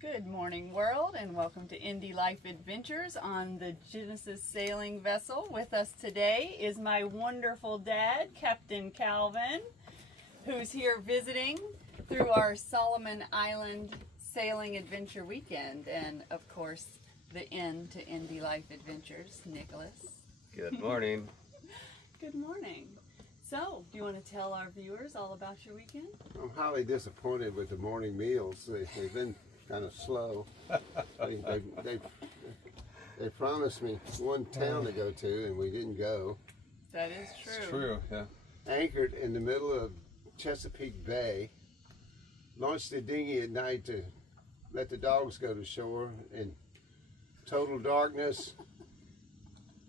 Good morning, world, and welcome to Indie Life Adventures on the Genesis sailing vessel. With us today is my wonderful dad, Captain Calvin, who's here visiting through our Solomon Island sailing adventure weekend, and of course, the end to Indie Life Adventures, Nicholas. Good morning. Good morning. So, do you want to tell our viewers all about your weekend? I'm highly disappointed with the morning meals. They've been kind of slow. They promised me one town to go to, and we didn't go. That is true. It's true, yeah. Anchored in the middle of Chesapeake Bay, launched the dinghy at night to let the dogs go to shore in total darkness.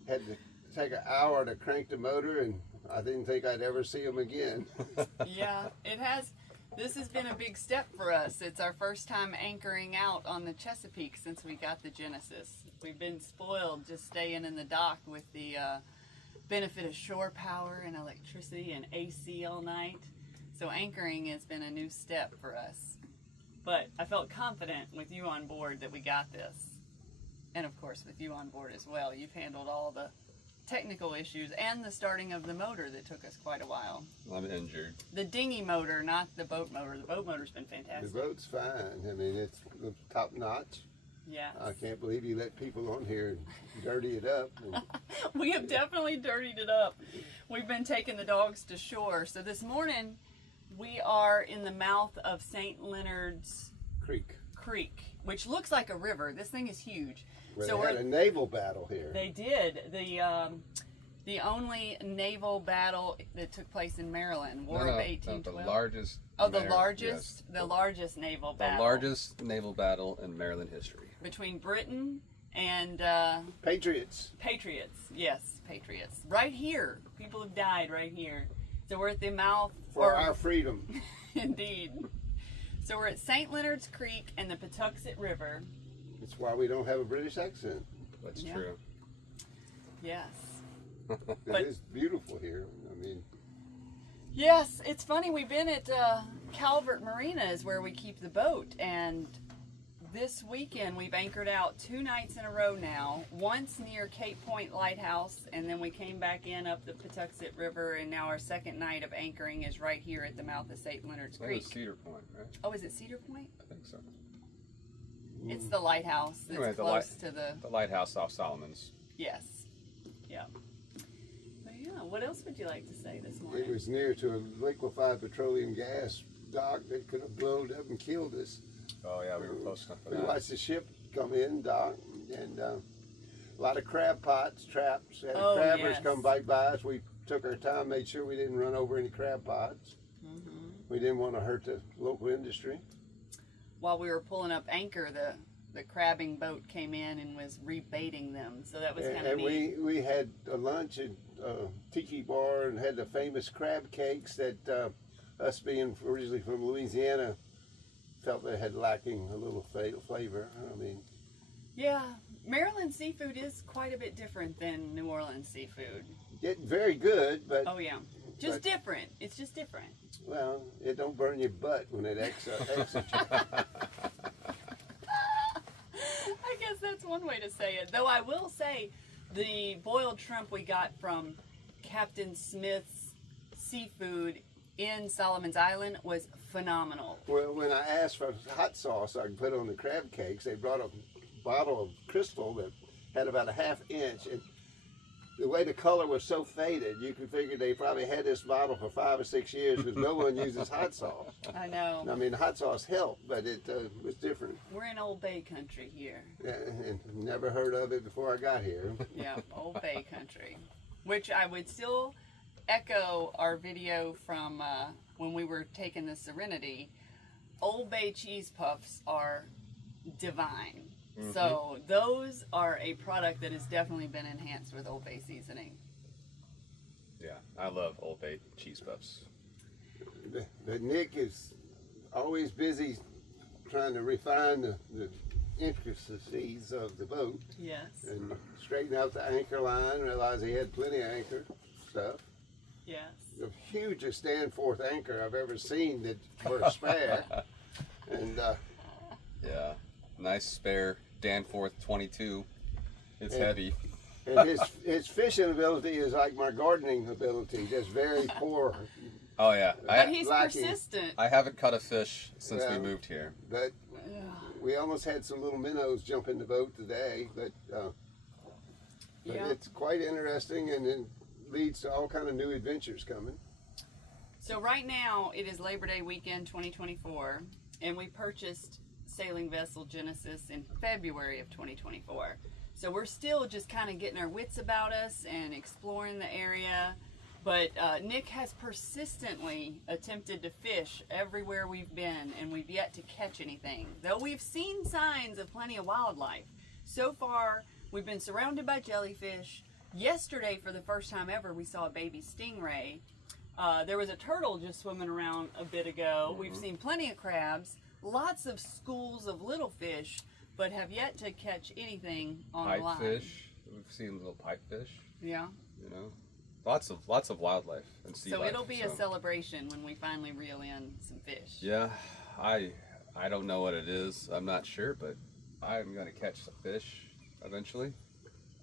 Had to take an hour to crank the motor, and I didn't think I'd ever see them again. Yeah, it has. This has been a big step for us. It's our first time anchoring out on the Chesapeake since we got the Genesis. We've been spoiled just staying in the dock with the benefit of shore power and electricity and AC all night. So anchoring has been a new step for us. But I felt confident with you on board that we got this. And of course with you on board as well. You've handled all the technical issues and the starting of the motor that took us quite a while. I'm injured. The dinghy motor, not the boat motor. The boat motor's been fantastic. The boat's fine. I mean, it's top notch. Yes. I can't believe you let people on here dirty it up. We have definitely dirtied it up. We've been taking the dogs to shore. So this morning we are in the mouth of St. Leonard's Creek, which looks like a river. This thing is huge. Where So they had a naval battle here. They did. The only naval battle that took place in Maryland, War of 1812. The largest. The largest naval battle. The largest naval battle in Maryland history. Between Britain and Patriots. Yes, patriots. Right here. People have died right here. So we're at the mouth For our freedom. Indeed. So we're at St. Leonard's Creek and the Patuxent River. That's why we don't have a British accent. That's Yeah. true. Yes. It is beautiful here. I mean, Yes, it's funny. We've been at Calvert Marina is where we keep the boat, and this weekend we've anchored out 2 nights in a row now. Once near Cape Point Lighthouse, and then we came back in up the Patuxent River, and now our second night of anchoring is right here at the mouth of St. Leonard's That Creek. was Cedar Point, right? Oh, is it Cedar Point? I think so. It's the lighthouse that's Anyway, close to the... The lighthouse off Solomon's. Yes. Yeah. But yeah, what else would you like to say this morning? it was near to a liquefied petroleum gas dock that could have blown up and killed us. Oh yeah, we were close enough for We that. watched the ship come in, dock, and a lot of crab pots, traps. Had Oh, crabbers yes. come right by us. We took our time, made sure we didn't run over any crab pots. Mm-hmm. We didn't want to hurt the local industry. While we were pulling up anchor, the crabbing boat came in and was rebaiting them. So that was kind of And neat. we had a lunch at Tiki Bar and had the famous crab cakes that us being originally from Louisiana felt they had lacking a little flavor. I mean, Yeah, Maryland seafood is quite a bit different than New Orleans seafood. very good, but Oh yeah, just But- different. It's just different. well, it don't burn your butt when it exits you. I guess that's one way to say it. Though I will say, the boiled shrimp we got from Captain Smith's Seafood in Solomon's Island was phenomenal. Well, when I asked for hot sauce I could put on the crab cakes, they brought a bottle of Crystal that had about a ½ inch, and the way the color was so faded, you could figure they probably had this bottle for 5 or 6 years because no one uses hot sauce. I know. I mean, hot sauce helped, but it was different. We're in Old Bay country here. And never heard of it before I got here. Yeah, Old Bay country. Which I would still echo our video from when we were taking the Serenity. Old Bay cheese puffs are divine. Mm-hmm. So those are a product that has definitely been enhanced with Old Bay seasoning. Yeah, I love Old Bay cheese puffs. But Nick is always busy trying to refine the intricacies of the boat Yes. and straighten out the anchor line, realize he had plenty of anchor stuff. Yes. The hugest stand-forth anchor I've ever seen that for a spare. And Yeah. Nice spare Danforth 22. It's heavy. And his fishing ability is like my gardening ability, just very poor. Oh yeah, But he's lacking. persistent. I haven't caught a fish since Yeah. we moved here. But we almost had some little minnows jump in the boat today. But Yeah. it's quite interesting, and it leads to all kind of new adventures coming. So right now it is Labor Day weekend 2024, and we purchased sailing vessel Genesis in February of 2024. So we're still just kind of getting our wits about us and exploring the area. But Nick has persistently attempted to fish everywhere we've been, and we've yet to catch anything. Though we've seen signs of plenty of wildlife. So far, we've been surrounded by jellyfish. Yesterday, for the first time ever, we saw a baby stingray. There was a turtle just swimming around a bit ago. We've seen plenty of crabs, lots of schools of little fish, but have yet to catch anything on the line. Pipefish. We've seen little pipefish. Yeah. You know, lots of wildlife and sea So life. it'll be a celebration when we finally reel in some fish. Yeah, I don't know what it is. I'm not sure, but I'm gonna catch some fish eventually.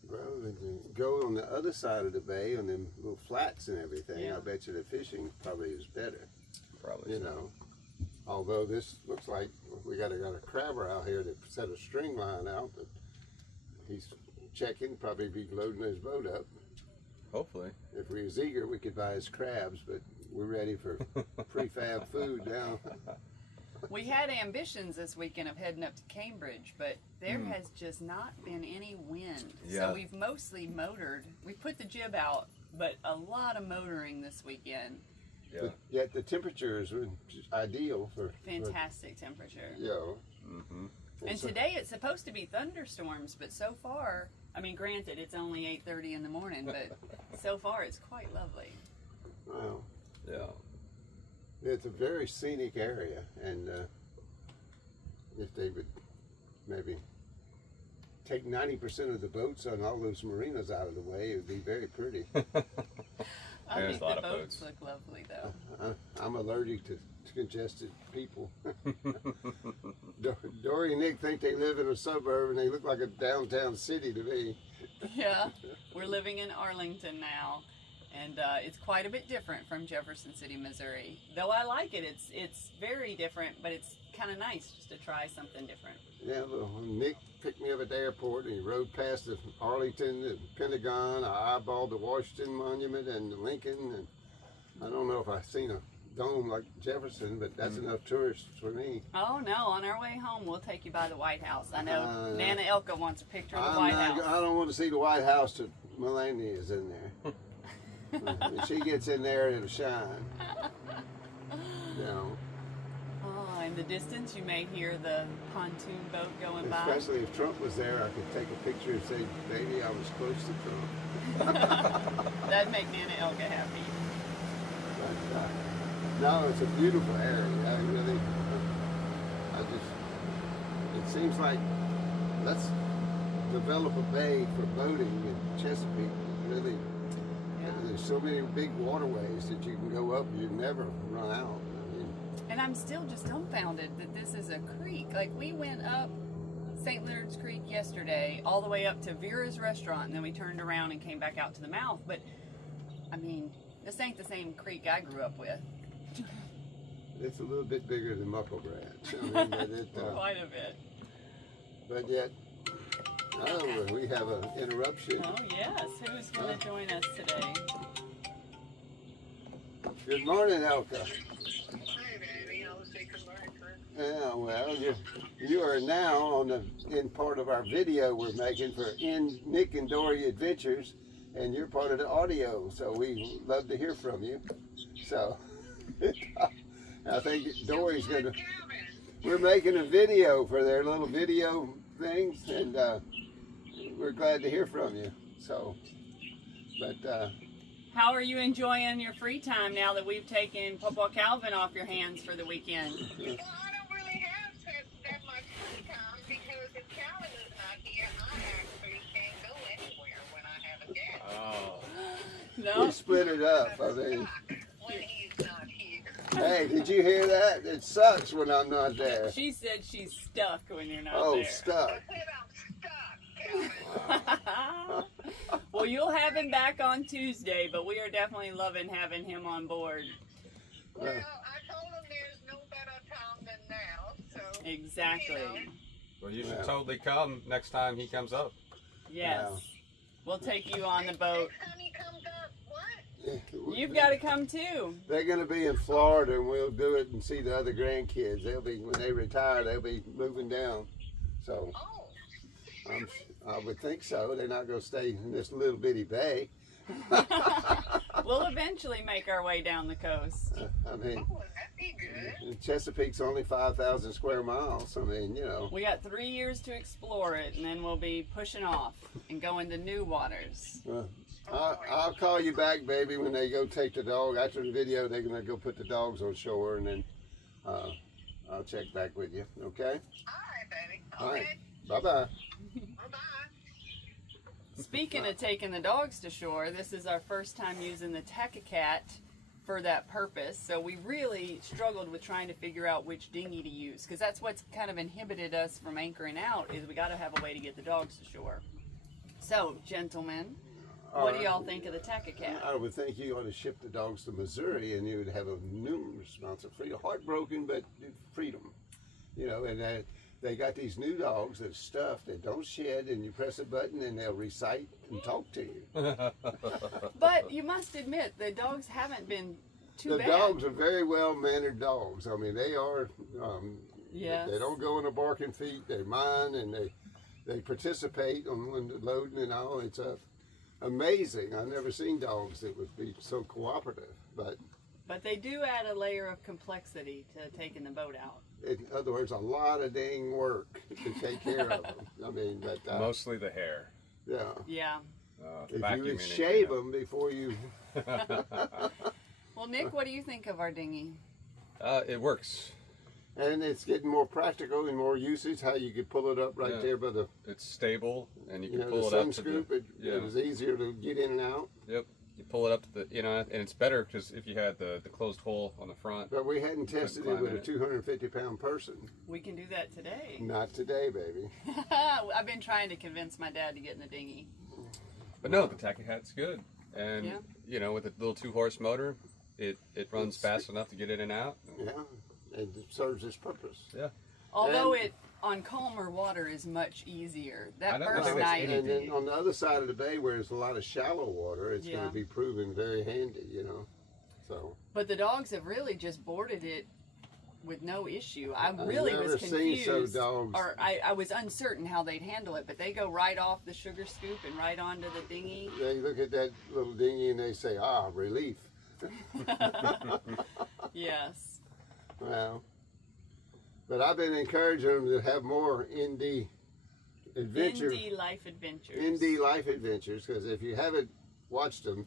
Well, if you go on the other side of the bay on them little flats and everything, Yeah. I bet you the fishing probably is better. Probably. You so. know, although this looks like we got a crabber out here that set a string line out that he's checking, probably be loading his boat up. Hopefully. If we was eager, we could buy his crabs, but we're ready for prefab food now. We had ambitions this weekend of heading up to Cambridge, but there has just not been any wind. Yeah. So we've mostly motored. We put the jib out, but a lot of motoring this weekend. Yeah. But yet the temperatures were ideal for Fantastic temperature. you know. Mm-hmm. And today it's supposed to be thunderstorms, but so far, I mean, granted, it's only 8:30 in the morning, but so far it's quite lovely. Wow. Yeah. It's a very scenic area, and if they would maybe take 90% of the boats on all those marinas out of the way, it would be very pretty. I There's think a lot the of boats boats. look lovely, though. I'm allergic to congested people. Dory and Nick think they live in a suburb, and they look like a downtown city to me. Yeah, we're living in Arlington now, and it's quite a bit different from Jefferson City, Missouri. Though I like it, it's very different, but it's kind of nice just to try something different. Yeah, well, Nick picked me up at the airport, and he rode past the Arlington, the Pentagon. I eyeballed the Washington Monument and the Lincoln, and I don't know if I've seen a dome like Jefferson, but that's enough tourists for me. Oh no, on our way home we'll take you by the White House. I know Nana Elka wants a picture of the I'm White not- House. I don't want to see the White House till Melania is in there. When she gets in there, it'll shine. You know, Oh, in the distance you may hear the pontoon boat going by. especially if Trump was there, I could take a picture and say, "Baby, I was close to Trump." That'd make Nana Elka happy. But, no, it's a beautiful area. It seems like let's develop a bay for boating in Chesapeake. Really, Yeah. there's so many big waterways that you can go up, you never run out. I mean, And I'm still just dumbfounded that this is a creek. Like, we went up St. Leonard's Creek yesterday, all the way up to Vera's restaurant, and then we turned around and came back out to the mouth. But, I mean, this ain't the same creek I grew up with. it's a little bit bigger than Muckle Branch. I mean, Quite a bit. but yet, oh, we have an interruption. Oh, yes. Who's going to join us today? Good morning, Elka. Hi, baby. I was taking my turn. Yeah, well, you are now in part of our video we're making for In Nick and Dory Adventures, and you're part of the audio, so we love to hear from you. So, I think Dory's gonna. We're making a video for their little video things, and we're glad to hear from you. So, but How are you enjoying your free time now that we've taken Papa Calvin off your hands for the weekend? Well, I don't really have that much free time because if Calvin is not here, I actually can't go anywhere when I have a guest. Oh. we No? split it up. I mean, When he's not here. Hey, did you hear that? It sucks when I'm not there. She said she's stuck when you're not Oh, there. stuck. I said I'm stuck, Calvin. Well, you'll have him back on Tuesday, but we are definitely loving having him on board. Well, I told him there's no better time than now, so. Exactly. You know. Well, you should Yeah. totally come next time he comes up. Yes. Wow. We'll take you on the boat. Next time he comes up, what? You've got to come too. They're going to be in Florida, and we'll do it and see the other grandkids. They'll be when they retire. They'll be moving down. So Oh. I would think so. They're not going to stay in this little bitty bay. We'll eventually make our way down the coast. I mean, Oh, that'd be good. Chesapeake's only 5,000 square miles. I mean, you know. We got 3 years to explore it, and then we'll be pushing off and going to new waters. I'll call you back, baby, when they go take the dog. After the video, they're going to go put the dogs on shore, and then I'll check back with you. Okay? All right, baby. All right. Okay. Bye-bye. Bye-bye. Speaking of taking the dogs to shore, this is our first time using the Patuxent for that purpose. So we really struggled with trying to figure out which dinghy to use, because that's what's kind of inhibited us from anchoring out, is we got to have a way to get the dogs to shore. So, gentlemen, what do y'all think of the Patuxent? I would think you ought to ship the dogs to Missouri, and you would have a numerous amounts of freedom. Heartbroken, but freedom. You know, and they got these new dogs that stuff that don't shed, and you press a button, and they'll recite and talk to you. But you must admit, the dogs haven't been too The bad. dogs are very well-mannered dogs. I mean, they are. Yes. They don't go on the barking feet. They mind, and they participate on when the loading and all. It's amazing. I've never seen dogs that would be so cooperative. But they do add a layer of complexity to taking the boat out. in other words, a lot of dang work to take care of them. I mean, but Mostly the hair. yeah. Yeah. If you Vacuuming would it, shave you know. them before you. Well, Nick, what do you think of our dinghy? It works. And it's getting more practical and more usage. How you could pull it up right Yeah. there by the, It's stable, and you you can know, the pull it sun up to scoop. the. Yeah. It was easier to get in and out. Yep. You pull it up to the, and it's better because if you had the closed hole on the front. But we hadn't tested it climb with in a it. 250-pound person. We can do that today. Not today, baby. I've been trying to convince my dad to get in the dinghy. But no, the Patuxent's good, and Yeah. with a little 2-horse motor, it runs It's- fast enough to get in and out. Yeah, and it serves its purpose. Yeah. Although And- it on calmer water is much easier. I That don't first think that's night, any And then dinghy. on the other side of the bay, where there's a lot of shallow water, it's going Yeah. to be proven very handy. You know, so but the dogs have really just boarded it with no issue. I I've really never was seen confused, so dogs. or I was uncertain how they'd handle it. But they go right off the sugar scoop and right onto the dinghy. They look at that little dinghy and they say, "Ah, relief." Yes. Well, but I've been encouraging them to have more indie adventure, Indie life adventures. indie life adventures, because if you haven't watched them,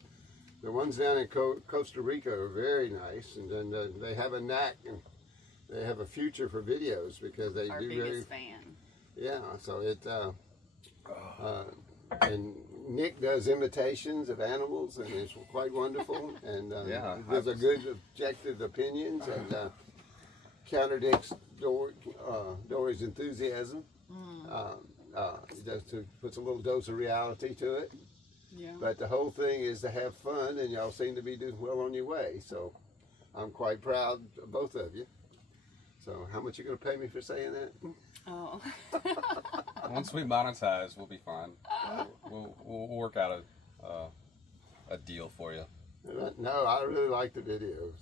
the ones down in Costa Rica are very nice, and then they have a knack and they have a future for videos because they Our do biggest very fan. yeah. So it and Nick does imitations of animals, and it's quite wonderful, and Yeah, gives a good objective opinions and contradicts Dory's enthusiasm. He does puts a little dose of reality to it. Yeah. But the whole thing is to have fun, and y'all seem to be doing well on your way. So I'm quite proud of both of you. So how much you going to pay me for saying that? Oh. Once we monetize, we'll be fine. We'll work out a deal for you. No, I really like the videos.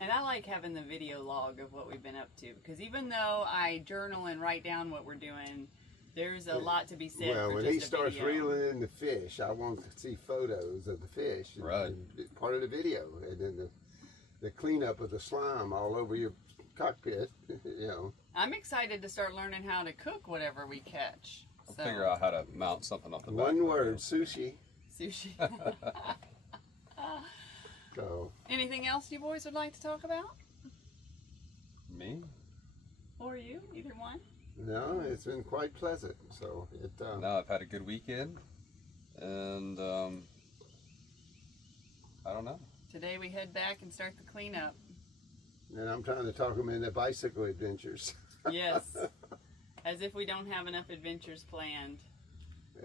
And I like having the video log of what we've been up to, because even though I journal and write down what we're doing, there's a lot to be said Well, for when just he a starts video. reeling in the fish, I want to see photos of the fish. And- Right. and part of the video, and then the cleanup of the slime all over your cockpit. You know. I'm excited to start learning how to cook whatever we catch. I'll So, figure out how to mount something off the back. One of it. word, sushi. sushi. So Anything else you boys would like to talk about? Me? Or you? Either one? no, it's been quite pleasant. So it. No, I've had a good weekend, and I don't know. Today we head back and start the cleanup. And I'm trying to talk them into bicycle adventures. Yes. As if we don't have enough adventures planned.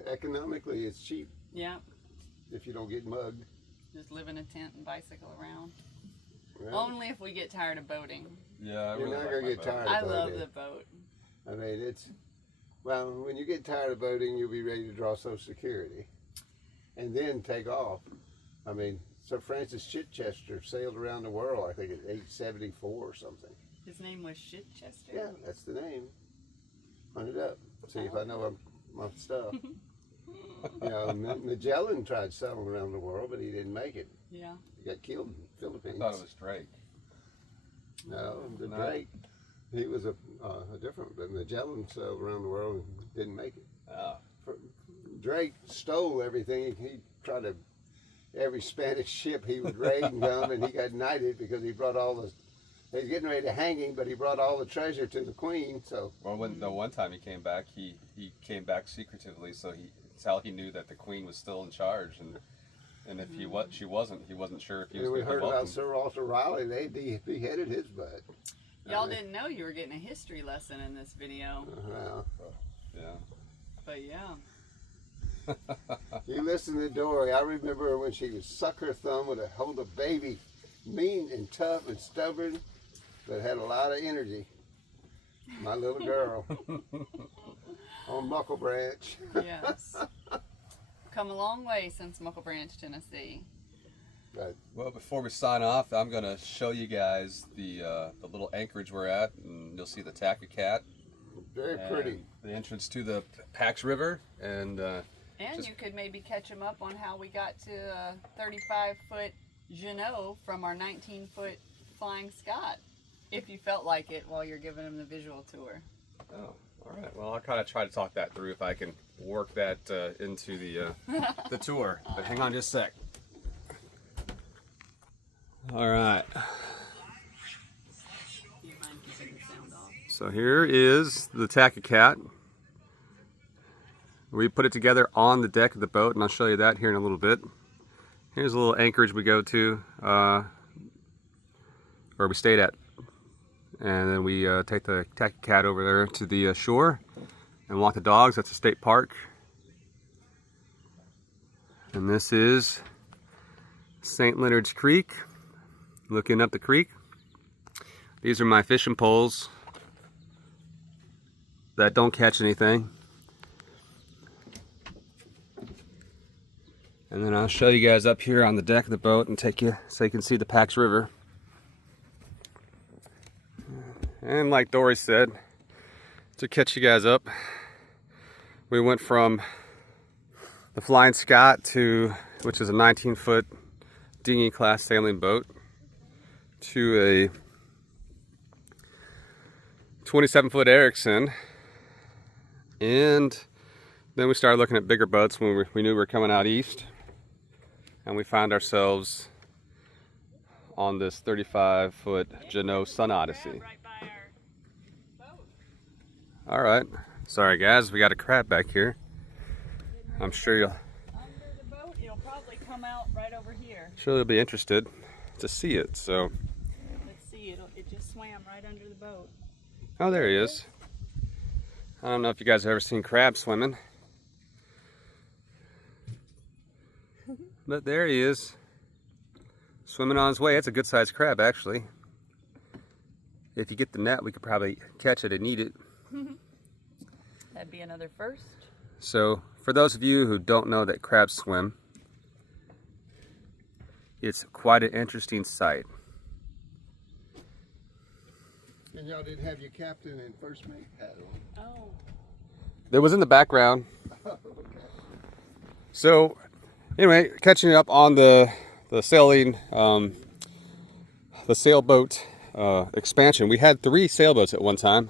Economically, it's cheap Yeah. if you don't get mugged. Just live in a tent and bicycle around. Well, Only if we get tired of boating. Yeah, I You're really not like gonna my get boat. tired. I of love boating. the boat. I mean, well, when you get tired of boating, you'll be ready to draw Social Security and then take off. I mean, Sir Francis Chichester sailed around the world, I think, at age 74 or something. His name was Chichester. Yeah, that's the name. Hunt it up. See if I know my stuff. You know, Magellan tried sailing around the world, but he didn't make it. Yeah. He got killed in the I Philippines. thought it was Drake. No, the No. Drake. He was a different, but Magellan sailed around the world and didn't make it. Oh. Drake stole everything. He tried to, every Spanish ship he would raid and come, and he got knighted because he brought all the, they was getting ready to hang him, but he brought all the treasure to the queen, so. Well, the one time he came back, he came back secretively, so it's how he knew that the queen was still in charge, and if she wasn't, he wasn't sure if he was And we going to heard be about welcome. Sir Walter Raleigh. They beheaded his butt. Y'all didn't know you were getting a history lesson in this video. Well, Yeah. But yeah. you listen to Dory. I remember when she would suck her thumb with hold a baby, mean and tough and stubborn, but had a lot of energy. My little girl on Muckle Branch. Yes. Come a long way since Muckle Branch, Tennessee. But Well, before we sign off, I'm going to show you guys the little anchorage we're at, and you'll see the Cat, very and pretty. the entrance to the Pax River, and And Just- you could maybe catch them up on how we got to a 35-foot Jeannot from our 19-foot Flying Scot, if you felt like it while you're giving them the visual tour. oh, all right. Well, I'll kind of try to talk that through if I can work that into the tour. But hang on just a sec. All right. Do you mind keeping the sound off? So here is the Cat. We put it together on the deck of the boat, and I'll show you that here in a little bit. Here's a little anchorage we go to, where we stayed at. And then we take the Cat over there to the shore and walk the dogs. That's a state park. And this is St. Leonard's Creek, looking up the creek. These are my fishing poles that don't catch anything. And then I'll show you guys up here on the deck of the boat and take you so you can see the Pax River. And like Dory said, to catch you guys up, we went from the Flying Scot to, which is a 19-foot dinghy class sailing boat, to a 27-foot Erickson. And then we started looking at bigger boats when we knew we were coming out east. And we found ourselves on this 35-foot Jeannot Sun Odyssey. All right. Sorry, guys. We got a crab back here. I'm sure you'll Under the boat, it'll probably come out right over here. be interested to see it. So, Let's see, it just swam right under the boat. oh, there he is. I don't know if you guys have ever seen crabs swimming. But there he is, swimming on his way. It's a good-sized crab, actually. If you get the net, we could probably catch it and eat it. That'd be another first. So, for those of you who don't know that crabs swim, it's quite an interesting sight. And y'all didn't have your captain and first mate hat on. Oh. It was in the background. So, anyway, catching up on the sailing, the sailboat expansion. We had 3 sailboats at one time,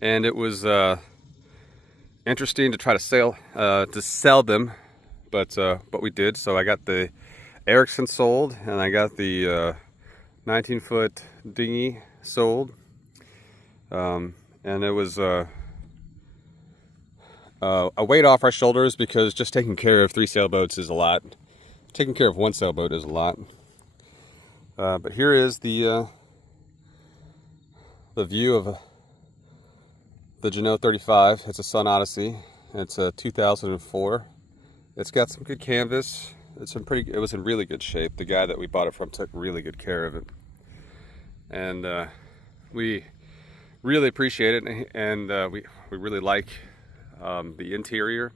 and it was interesting to try to sell them, but we did. So I got the Erickson sold, and I got the 19-foot dinghy sold, and it was a weight off our shoulders because just taking care of 3 sailboats is a lot. Taking care of 1 sailboat is a lot. But here is the the view of the Jeanneau 35. It's a Sun Odyssey. It's a 2004. It's got some good canvas. It was in really good shape. The guy that we bought it from took really good care of it. And we really appreciate it, and we really like the interior.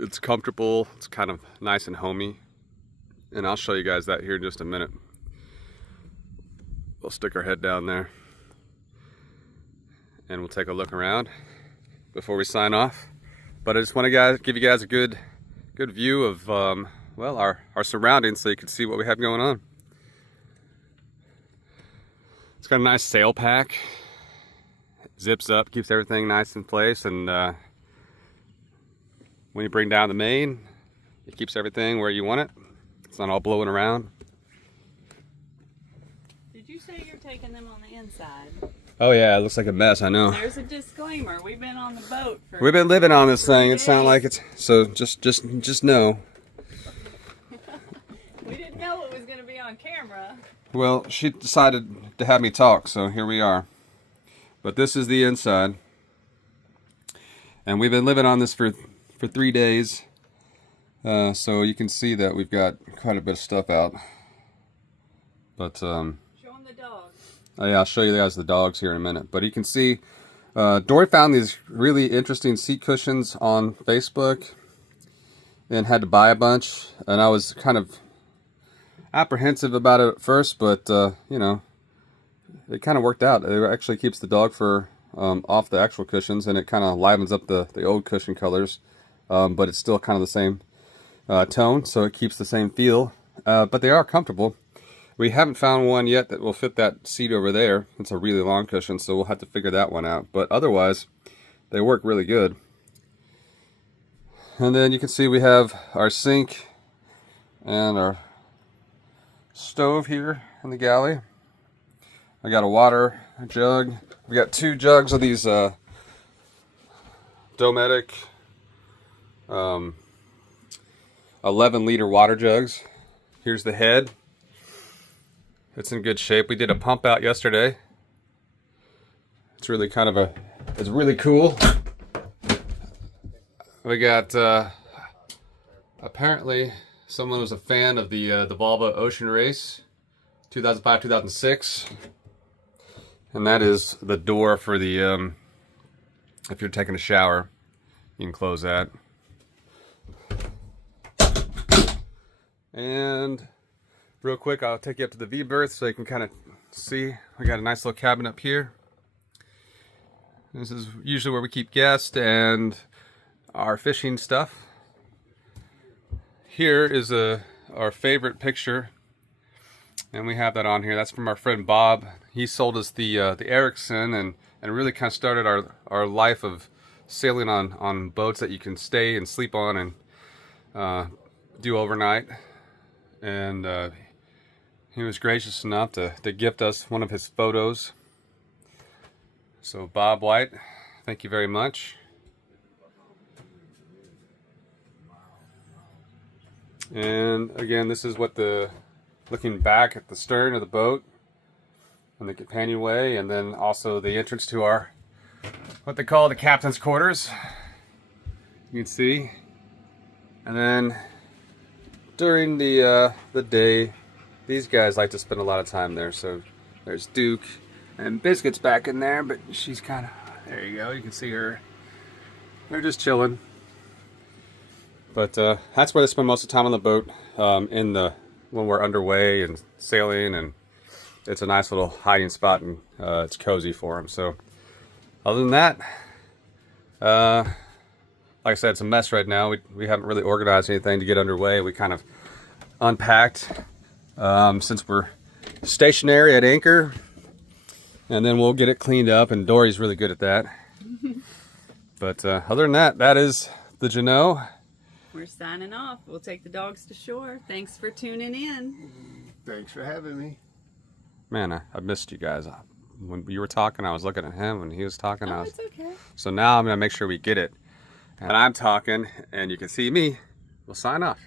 It's comfortable, it's kind of nice and homey, and I'll show you guys that here in just a minute. We'll stick our head down there and we'll take a look around before we sign off. But I just want to give you guys a good view of well, our surroundings, so you can see what we have going on. It's got a nice sail pack. Zips up, keeps everything nice in place, and when you bring down the main, it keeps everything where you want it. It's not all blowing around. Did you say you're taking them on the inside? Oh yeah, it looks like a mess, I know. There's a disclaimer. We've been on the boat for... We've been living on this thing. It's not like it's... So just know. We didn't know it was going to be on camera. Well, she decided to have me talk, so here we are. But this is the inside. And we've been living on this for 3 days. So you can see that we've got quite a bit of stuff out. But Show them the dogs. Oh yeah, I'll show you guys the dogs here in a minute. But you can see Dory found these really interesting seat cushions on Facebook and had to buy a bunch. And I was kind of apprehensive about it at first, but you know, it kind of worked out. It actually keeps the dog fur off the actual cushions, and it kind of livens up the old cushion colors, but it's still kind of the same tone, so it keeps the same feel. But they are comfortable. We haven't found one yet that will fit that seat over there. It's a really long cushion, so we'll have to figure that one out. But otherwise, they work really good. And then you can see we have our sink and our stove here in the galley. I got a water jug. We got 2 jugs of these Dometic 11-liter water jugs. Here's the head. It's in good shape. We did a pump out yesterday. It's really it's really cool. We got apparently someone was a fan of the Volvo Ocean Race 2005-2006, and that is the door for the if you're taking a shower, you can close that. And real quick, I'll take you up to the V-berth so you can kind of see. We got a nice little cabin up here. This is usually where we keep guests and our fishing stuff. Here is our favorite picture, and we have that on here. That's from our friend Bob. He sold us the Ericsson, and really kind of started our life of sailing on boats that you can stay and sleep on and do overnight. And he was gracious enough to gift us one of his photos. So Bob White, thank you very much. And again, this is what looking back at the stern of the boat and the companionway, and then also the entrance to our, what they call the captain's quarters. You can see. And then during the day, these guys like to spend a lot of time there. So there's Duke and Biscuit's back in there, but she's kind of, there you go, you can see her. They're just chilling. But that's where they spend most of the time on the boat, when we're underway and sailing, and it's a nice little hiding spot, and it's cozy for them. So other than that, like I said, it's a mess right now. We haven't really organized anything to get underway. We kind of unpacked since we're stationary at anchor, and then we'll get it cleaned up, and Dory's really good at that. But other than that, that is the Jeanneau. We're signing off. We'll take the dogs to shore. Thanks for tuning in. Thanks for having me. Man, I missed you guys. When you were talking, I was looking at him. When he was talking, Oh, it's okay. So now I'm going to make sure we get it. And I'm talking, and you can see me. We'll sign off.